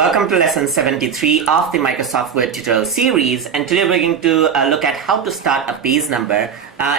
welcome to lesson 73 of the Microsoft Word tutorial series, and today we're going to look at how to start a page number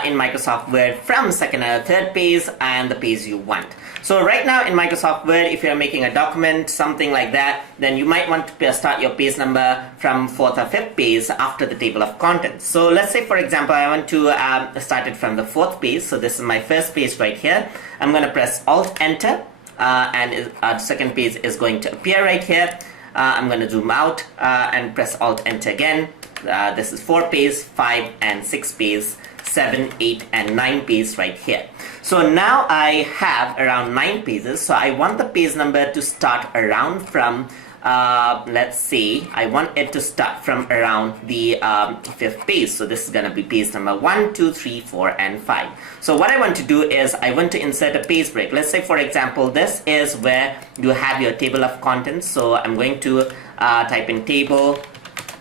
in Microsoft Word from second or third page and the page you want. So right now in Microsoft Word, if you're making a document, something like that, then you might want to start your page number from fourth or fifth page after the table of contents. So let's say, for example, I want to start it from the fourth page. So this is my first page right here. I'm going to press Alt Enter. And our second page is going to appear right here. I'm going to zoom out and press Alt Enter again. This is 4 page, 5 and 6 page, 7, 8 and 9 page right here. So now I have around 9 pages. So I want the page number to start around from let's say I want it to start from around the 5th page. So this is going to be page number 1, 2, 3, 4 and 5. So what I want to do is I want to insert a page break. Let's say, for example, this is where you have your table of contents. So I'm going to type in table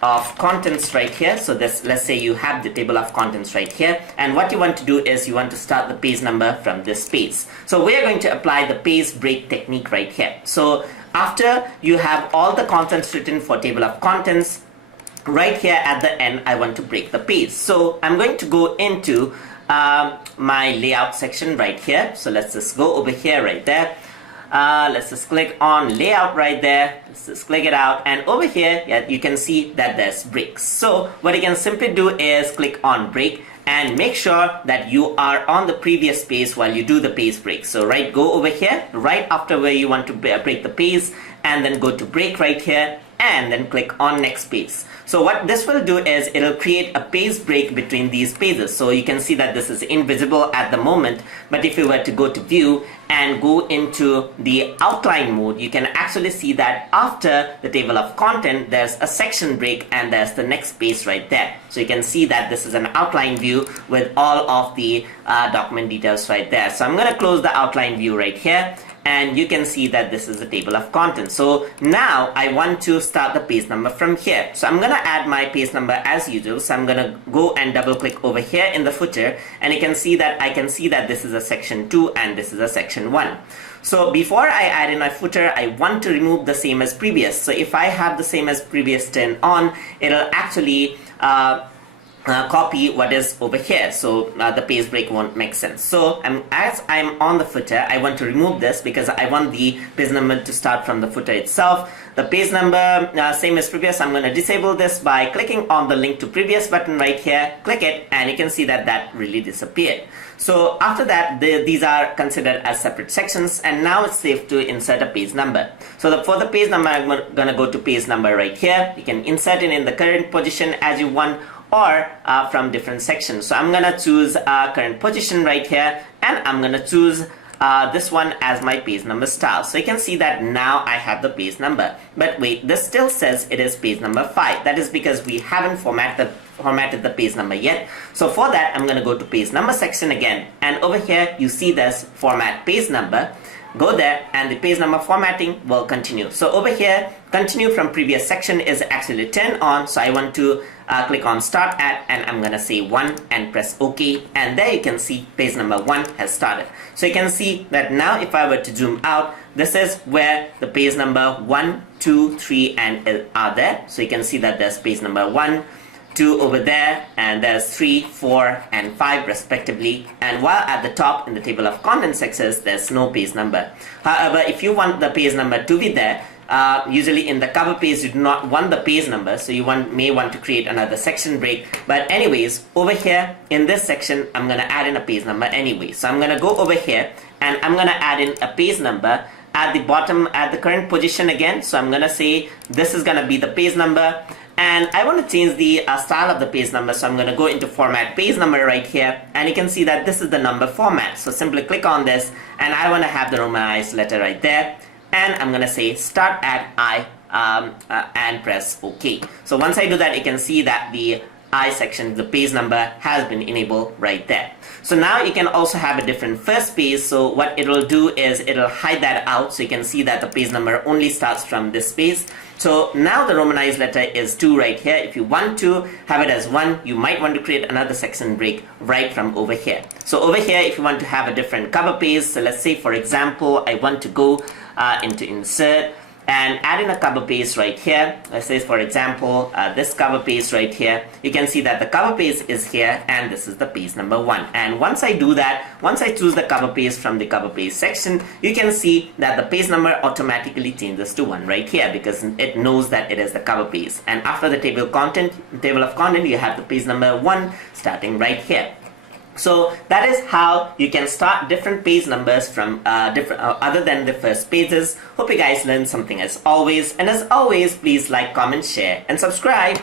of contents right here. So this, let's say you have the table of contents right here, and what you want to do is you want to start the page number from this page. So we are going to apply the page break technique right here. So after you have all the contents written for table of contents, right here at the end I want to break the page. So I'm going to go into my layout section right here. So let's just go over here right there. Let's just click on layout right there. Let's just click it out, and over here you can see that there's breaks. So what you can simply do is click on break and make sure that you are on the previous page while you do the page break. So go over here right after where you want to break the page, and then go to break right here and then click on next page. So what this will do is it'll create a page break between these pages. So you can see that this is invisible at the moment, but if you were to go to view and go into the outline mode, you can actually see that after the table of content there's a section break and there's the next page right there. So you can see that this is an outline view with all of the document details right there. So I'm going to close the outline view right here, and you can see that this is a table of contents. So now I want to start the page number from here. So I'm going to add my page number as usual. So I'm going to go and double click over here in the footer, and you can see that I can see that this is a section 2 and this is a section 1. So before I add in my footer, I want to remove the same as previous. So if I have the same as previous turned on, it'll actually copy what is over here, so the page break won't make sense. So as I'm on the footer, I want to remove this because I want the page number to start from the footer itself. The page number, same as previous, I'm going to disable this by clicking on the link to previous button right here, click it, and you can see that that really disappeared. So after that, these are considered as separate sections, and now it's safe to insert a page number. So for the page number, I'm going to go to page number right here. You can insert it in the current position as you want, or from different sections. So I'm gonna choose current position right here, and I'm gonna choose this one as my page number style. So you can see that now I have the page number. But wait, this still says it is page number 5. That is because we haven't formatted the page number yet. So for that, I'm gonna go to page number section again, and over here you see this format page number. Go there, and the page number formatting will continue. So over here, continue from previous section is actually turned on. So I want to click on start at, and I'm gonna say 1 and press OK, and there you can see page number 1 has started. So you can see that now if I were to zoom out, this is where the page number 1, 2, 3 and are there. So you can see that there's page number 1, 2 over there, and there's 3, 4 and 5 respectively, and while at the top in the table of contents section there's no page number. However, if you want the page number to be there, usually in the cover page you do not want the page number, so you may want to create another section break. But anyways, over here in this section I'm going to add in a page number anyway. So I'm going to go over here and I'm going to add in a page number at the bottom at the current position again. So I'm going to say this is going to be the page number, and I want to change the style of the page number. So I'm going to go into format page number right here, and you can see that this is the number format. So simply click on this, and I want to have the romanized letter right there, and I'm going to say start at I and press OK. So once I do that, you can see that the I section, the page number has been enabled right there. So now you can also have a different first page. So what it'll do is it'll hide that out, so you can see that the page number only starts from this page. So now the romanized letter is 2 right here. If you want to have it as 1, you might want to create another section break right from over here. So over here, if you want to have a different cover page, so let's say for example I want to go into insert, and add in a cover page right here. Let's say, for example, this cover page right here. You can see that the cover page is here and this is the page number 1. And once I do that, once I choose the cover page from the cover page section, you can see that the page number automatically changes to 1 right here because it knows that it is the cover page. And after the table of content, you have the page number 1 starting right here. So that is how you can start different page numbers from other than the first pages. Hope you guys learned something as always. And as always, please like, comment, share, and subscribe.